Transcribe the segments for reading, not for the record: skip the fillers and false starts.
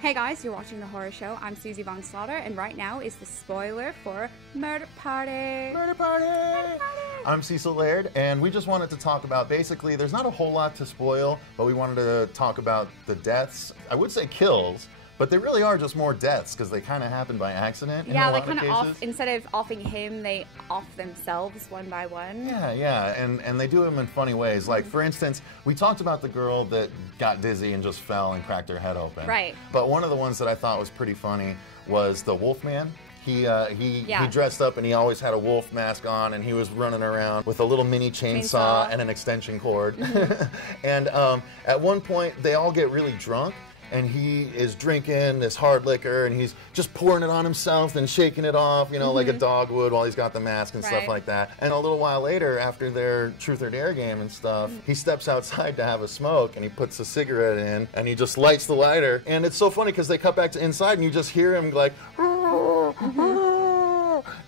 Hey guys, you're watching The Horror Show. I'm Susie Von Slaughter, and right now is the spoiler for Murder Party. Murder Party! Murder Party! I'm Cecil Laird, and we just wanted to talk about, basically, there's not a whole lot to spoil, but we wanted to talk about the deaths. I would say kills, but they really are just more deaths, because they kind of happen by accident in a lot of cases. Yeah, they kind of off, instead of offing him, they off themselves one by one. Yeah, and they do them in funny ways. Like, for instance, we talked about the girl that got dizzy and just fell and cracked her head open. Right. But one of the ones that I thought was pretty funny was the Wolfman. He dressed up and he always had a wolf mask on, and he was running around with a little mini chainsaw and an extension cord. And at one point, they all get really drunk, and he is drinking this hard liquor, and he's just pouring it on himself and shaking it off, you know, like a dog would while he's got the mask and stuff like that. And a little while later, after their Truth or Dare game and stuff, he steps outside to have a smoke, and he puts a cigarette in, and he just lights the lighter. And it's so funny because they cut back to inside, and you just hear him like,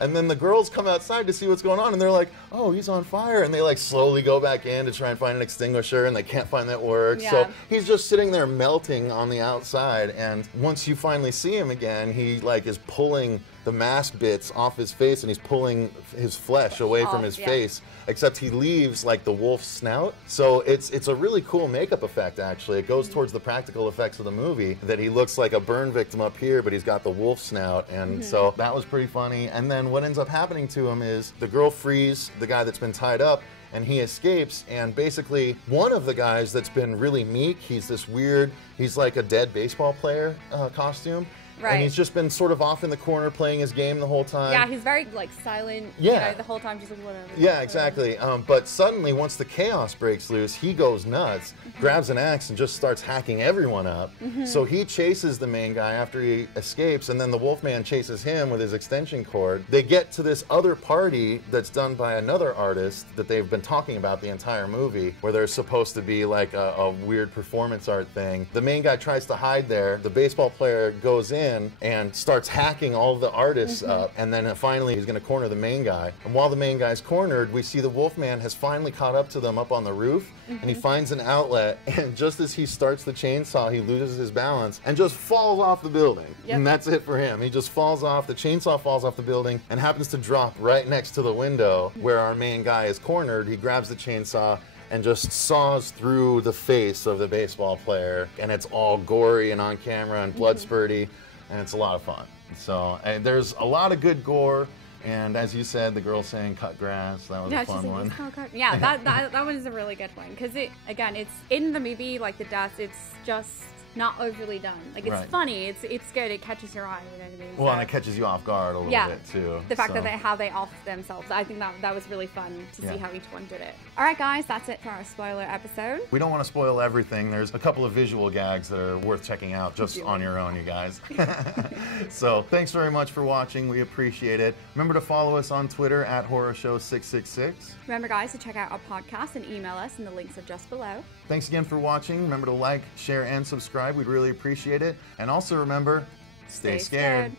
and then the girls come outside to see what's going on, and they're like, oh, he's on fire. And they like slowly go back in to try and find an extinguisher, and they can't find that works. So he's just sitting there melting on the outside. And once you finally see him again, he like is pulling the mask bits off his face, and he's pulling his flesh away from his face, except he leaves like the wolf's snout. So it's a really cool makeup effect, actually. It goes towards the practical effects of the movie, that he looks like a burn victim up here, but he's got the wolf snout. And so that was pretty funny. And then what ends up happening to him is the girl frees the guy that's been tied up, and he escapes, and basically one of the guys that's been really meek, he's this weird, he's like a dead baseball player costume. Right. And he's just been sort of off in the corner playing his game the whole time. Yeah, he's very like silent, you know, the whole time, just like whatever. Yeah, exactly. But suddenly, once the chaos breaks loose, he goes nuts, grabs an axe, and just starts hacking everyone up. So he chases the main guy after he escapes, and then the Wolfman chases him with his extension cord. They get to this other party that's done by another artist that they've been talking about the entire movie, where there's supposed to be like a weird performance art thing. The main guy tries to hide there. The baseball player goes in and starts hacking all of the artists up, and then finally he's going to corner the main guy. And while the main guy's cornered, we see the Wolfman has finally caught up to them up on the roof, and he finds an outlet, and just as he starts the chainsaw, he loses his balance and just falls off the building. And that's it for him. He just falls off, the chainsaw falls off the building and happens to drop right next to the window where our main guy is cornered. He grabs the chainsaw and just saws through the face of the baseball player, and it's all gory and on camera and blood spurty. And it's a lot of fun. So there's a lot of good gore, and as you said, the girl saying "cut grass," that was a fun one. Yeah, that one is a really good one, because it's in the movie, like the deaths, it's just not overly done. Like, it's funny, it's good, it catches your eye, you know what I mean? Well, and it catches you off guard a little bit too. The fact that how they off themselves, I think that was really fun to see how each one did it. All right, guys, that's it for our spoiler episode. We don't want to spoil everything. There's a couple of visual gags that are worth checking out just on your own, you guys. So thanks very much for watching. We appreciate it. Remember to follow us on Twitter at HorrorShow666. Remember, guys, to check out our podcast and email us, and the links are just below. Thanks again for watching. Remember to like, share, and subscribe. We'd really appreciate it. And also remember, stay scared.